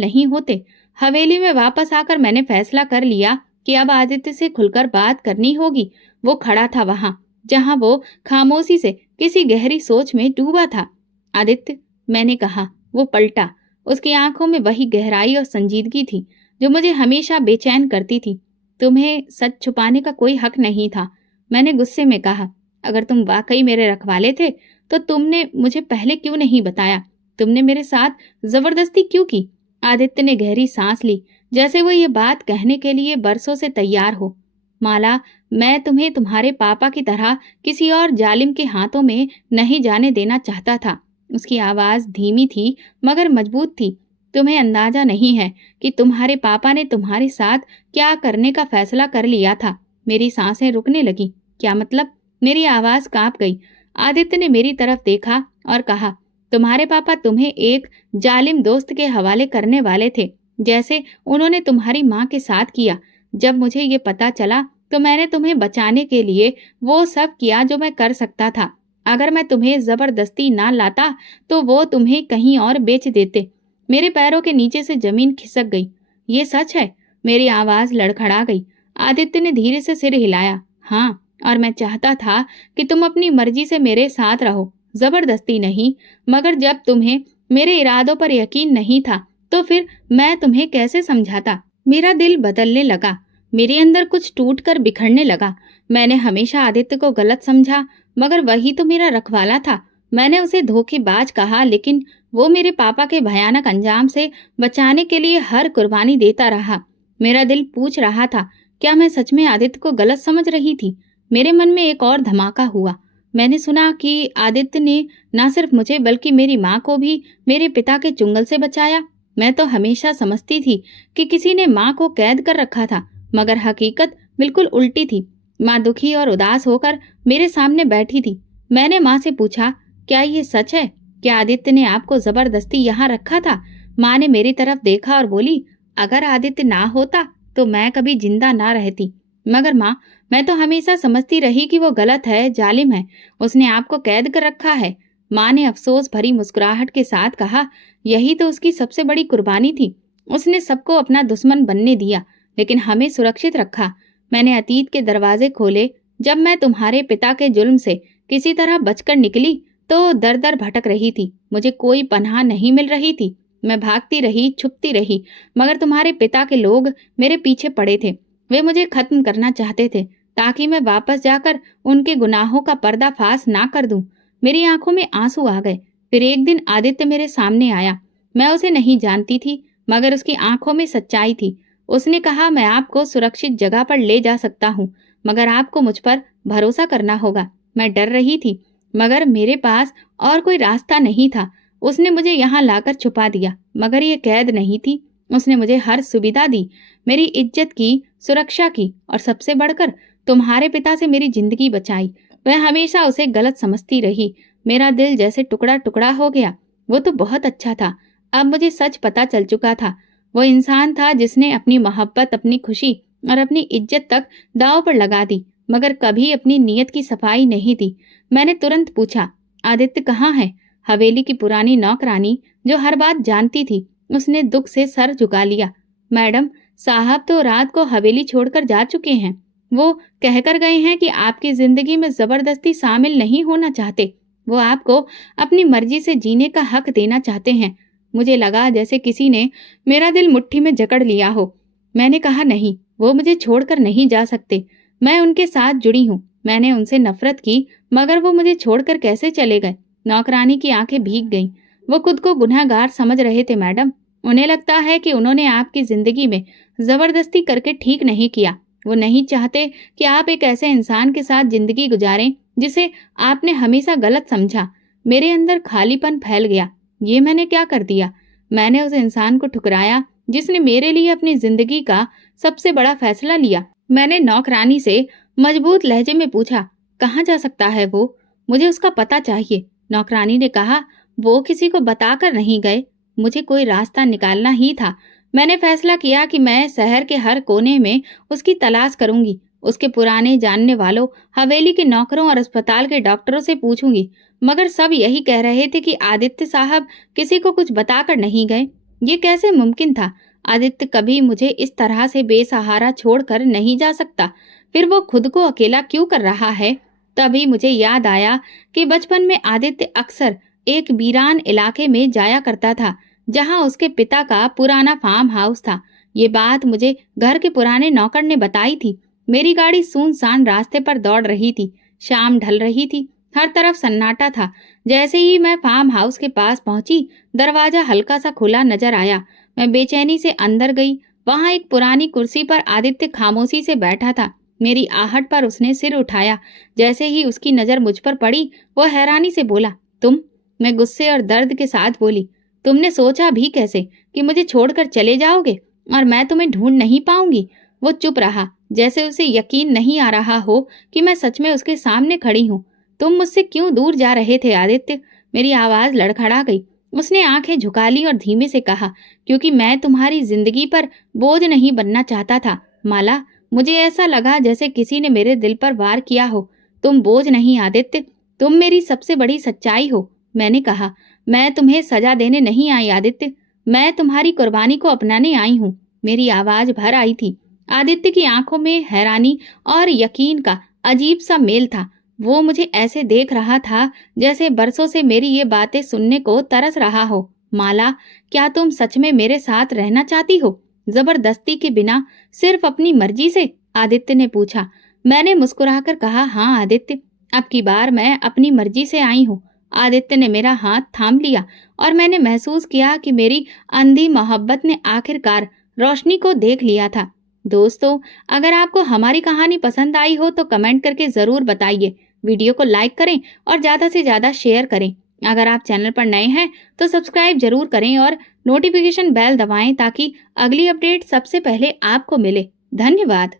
नहीं होते। हवेली में वापस आकर मैंने फैसला कर लिया कि अब आदित्य से खुलकर बात करनी होगी। वो खड़ा था वहां जहां वो खामोशी से किसी गहरी सोच में डूबा था। आदित्य, मैंने कहा। वो पलटा। उसकी आंखों में वही गहराई और संजीदगी थी जो मुझे हमेशा बेचैन करती थी। तुम्हें सच छुपाने का कोई हक नहीं था, मैंने गुस्से में कहा। अगर तुम वाकई मेरे रखवाले थे तो तुमने मुझे पहले क्यों नहीं बताया? तुमने मेरे साथ जबरदस्ती क्यों की? आदित्य ने गहरी सांस ली, जैसे वो ये बात कहने के लिए बरसों से तैयार हो। माला, मैं तुम्हें तुम्हारे पापा की तरह किसी और जालिम के हाथों में नहीं जाने देना चाहता था। उसकी आवाज धीमी थी मगर मजबूत थी। तुम्हें अंदाजा नहीं है कि तुम्हारे पापा ने तुम्हारे साथ क्या करने का फैसला कर लिया था। मेरी सांसें रुकने लगी। क्या मतलब? मेरी आवाज कांप गई। आदित्य ने मेरी तरफ देखा और कहा, तुम्हारे पापा तुम्हें एक जालिम दोस्त के हवाले करने वाले थे, जैसे उन्होंने तुम्हारी माँ के साथ किया। जब मुझे ये पता चला तो मैंने तुम्हें बचाने के लिए वो सब किया जो मैं कर सकता था। अगर मैं तुम्हें जबरदस्ती ना लाता तो वो तुम्हें कहीं और बेच देते। मेरे पैरों के नीचे से जमीन खिसक गई। ये सच है? मेरी आवाज लड़खड़ा गई। आदित्य ने धीरे से सिर हिलाया। हाँ, और मैं चाहता था कि तुम अपनी मर्जी से मेरे साथ रहो, जबरदस्ती नहीं। मगर जब तुम्हें मेरे इरादों पर यकीन नहीं था तो फिर मैं तुम्हें कैसे समझाता? मेरा दिल बदलने लगा। मेरे अंदर कुछ टूट कर बिखरने लगा। मैंने हमेशा आदित्य को गलत समझा, मगर वही तो मेरा रखवाला था। मैंने उसे धोखेबाज कहा, लेकिन वो मेरे पापा के भयानक अंजाम से बचाने के लिए हर कुर्बानी देता रहा। मेरा दिल पूछ रहा था, क्या मैं सच में आदित्य को गलत समझ रही थी? मेरे मन में एक और धमाका हुआ। मैंने सुना कि आदित्य ने न सिर्फ मुझे बल्कि मेरी माँ को भी मेरे पिता के चुंगल से बचाया। मैं तो हमेशा समझती थी कि किसी ने माँ को कैद कर रखा था, मगर हकीकत बिल्कुल उल्टी थी। माँ दुखी और उदास होकर मेरे सामने बैठी थी। मैंने माँ से पूछा, क्या ये सच है? क्या आदित्य ने आपको जबरदस्ती यहाँ रखा था? माँ ने मेरी तरफ देखा और बोली, अगर आदित्य ना होता तो मैं कभी जिंदा ना रहती। मगर माँ, मैं तो हमेशा समझती रही कि वो गलत है, जालिम है। उसने आपको कैद कर रखा है। माँ ने अफसोस भरी मुस्कुराहट के साथ कहा, यही तो उसकी सबसे बड़ी कुर्बानी थी। उसने सबको अपना दुश्मन बनने दिया, लेकिन हमें सुरक्षित रखा। मैंने अतीत के दरवाजे खोले। जब मैं तुम्हारे पिता के जुल्म से किसी तरह बचकर निकली तो दर दर भटक रही थी। मुझे कोई पनाह नहीं मिल रही थी। मैं भागती रही, छुपती रही, मगर तुम्हारे पिता के लोग मेरे पीछे पड़े थे। वे मुझे खत्म करना चाहते थे, ताकि मैं वापस जाकर उनके गुनाहों का पर्दाफाश ना कर दूं। मेरी आंखों में आंसू आ गए। फिर एक दिन आदित्य मेरे सामने आया। मैं उसे नहीं जानती थी, मगर उसकी आंखों में सच्चाई थी। उसने कहा, मैं आपको सुरक्षित जगह पर ले जा सकता हूँ, मगर आपको मुझ पर भरोसा करना होगा। मैं डर रही थी, मगर मेरे पास और कोई रास्ता नहीं था। उसने मुझे यहाँ लाकर छुपा दिया, मगर ये कैद नहीं थी। उसने मुझे हर सुविधा दी, मेरी इज्जत की, सुरक्षा की, और सबसे बढ़कर तुम्हारे पिता से मेरी जिंदगी बचाई। वह हमेशा उसे गलत समझती रही। मेरा दिल जैसे टुकड़ा टुकड़ा हो गया। वो तो बहुत अच्छा था। अब मुझे सच पता चल चुका था। वो इंसान था जिसने अपनी मोहब्बत, अपनी खुशी और अपनी इज्जत तक दांव पर लगा दी, मगर कभी अपनी नीयत की सफाई नहीं दी। मैंने तुरंत पूछा, आदित्य कहाँ है? हवेली की पुरानी नौकरानी जो हर बात जानती थी, उसने दुख से सर झुका लिया। मैडम, साहब तो रात को हवेली छोड़कर जा चुके हैं। वो कहकर गए हैं कि आपकी जिंदगी में जबरदस्ती शामिल नहीं होना चाहते। वो आपको अपनी मर्जी से जीने का हक देना चाहते हैं। मुझे लगा जैसे किसी ने मेरा दिल मुट्ठी में जकड़ लिया हो। मैंने कहा नहीं, वो मुझे छोड़कर नहीं जा सकते। मैं उनके साथ जुड़ी हूँ। मैंने उनसे नफरत की, मगर वो मुझे छोड़कर कैसे चले गए? नौकरानी की आंखें भीग गईं। वो खुद को गुनहगार समझ रहे थे मैडम। उन्हें लगता है कि उन्होंने आपकी जिंदगी में जबरदस्ती करके ठीक नहीं किया। वो नहीं चाहते कि आप एक ऐसे इंसान के साथ जिंदगी गुजारें जिसे आपने हमेशा गलत समझा। मेरे अंदर खालीपन फैल गया। ये मैंने क्या कर दिया? मैंने उस इंसान को ठुकराया जिसने मेरे लिए अपनी जिंदगी का सबसे बड़ा फैसला लिया। मैंने नौकरानी से मजबूत लहजे में पूछा, कहाँ जा सकता है वो? मुझे उसका पता चाहिए। नौकरानी ने कहा, वो किसी को बताकर नहीं गए। मुझे कोई रास्ता निकालना ही था। मैंने फैसला किया कि मैं शहर के हर कोने में उसकी तलाश करूंगी। उसके पुराने जानने वालों, हवेली के नौकरों और अस्पताल के डॉक्टरों से पूछूंगी, मगर सब यही कह रहे थे कि आदित्य साहब किसी को कुछ बताकर नहीं गए। ये कैसे मुमकिन था? आदित्य कभी मुझे इस तरह से बेसहारा छोड़कर नहीं जा सकता। फिर वो खुद को अकेला क्यों कर रहा है? तभी मुझे याद आया कि बचपन में आदित्य अक्सर एक वीरान इलाके में जाया करता था, जहां उसके पिता का पुराना फार्म हाउस था। ये बात मुझे घर के पुराने नौकर ने बताई थी। मेरी गाड़ी सुनसान रास्ते पर दौड़ रही थी। शाम ढल रही थी। हर तरफ सन्नाटा था। जैसे ही मैं फार्म हाउस के पास पहुंची, दरवाजा हल्का सा खुला नजर आया। मैं बेचैनी से अंदर गई। वहां एक पुरानी कुर्सी पर आदित्य खामोशी से बैठा था। मेरी आहट पर उसने सिर उठाया। जैसे ही उसकी नजर मुझ पर पड़ी, वो हैरानी से बोला, तुम? मैं गुस्से और दर्द के साथ बोली, तुमने सोचा भी कैसे कि मुझे छोड़कर चले जाओगे और मैं तुम्हें ढूंढ नहीं पाऊंगी? वो चुप रहा, जैसे उसे यकीन नहीं आ रहा हो कि मैं सच में उसके सामने खड़ी हूँ। तुम मुझसे क्यों दूर जा रहे थे आदित्य? मेरी आवाज लड़खड़ा गई। उसने आंखें झुका ली और धीमे से कहा, क्योंकि मैं तुम्हारी जिंदगी पर बोझ नहीं बनना चाहता था माला। मुझे ऐसा लगा जैसे किसी ने मेरे दिल पर वार किया हो। तुम बोझ नहीं आदित्य, तुम मेरी सबसे बड़ी सच्चाई हो। मैंने कहा, मैं तुम्हें सजा देने नहीं आई आदित्य, मैं तुम्हारी कुर्बानी को अपनाने आई हूँ। मेरी आवाज भर आई थी। आदित्य की आंखों में हैरानी और यकीन का अजीब सा मेल था। वो मुझे ऐसे देख रहा था जैसे बरसों से मेरी ये बातें सुनने को तरस रहा हो। माला, क्या तुम सच में मेरे साथ रहना चाहती हो? जबरदस्ती के बिना, सिर्फ अपनी मर्जी से? आदित्य ने पूछा। मैंने मुस्कुराकर कहा, हाँ आदित्य, अब की बार मैं अपनी मर्जी से आई हूँ। आदित्य ने मेरा हाथ थाम लिया और मैंने महसूस किया कि मेरी अंधी मोहब्बत ने आखिरकार रोशनी को देख लिया था। दोस्तों, अगर आपको हमारी कहानी पसंद आई हो तो कमेंट करके जरूर बताइए। वीडियो को लाइक करें और ज्यादा से ज्यादा शेयर करें। अगर आप चैनल पर नए हैं तो सब्सक्राइब जरूर करें और नोटिफिकेशन बेल दबाएं ताकि अगली अपडेट सबसे पहले आपको मिले। धन्यवाद।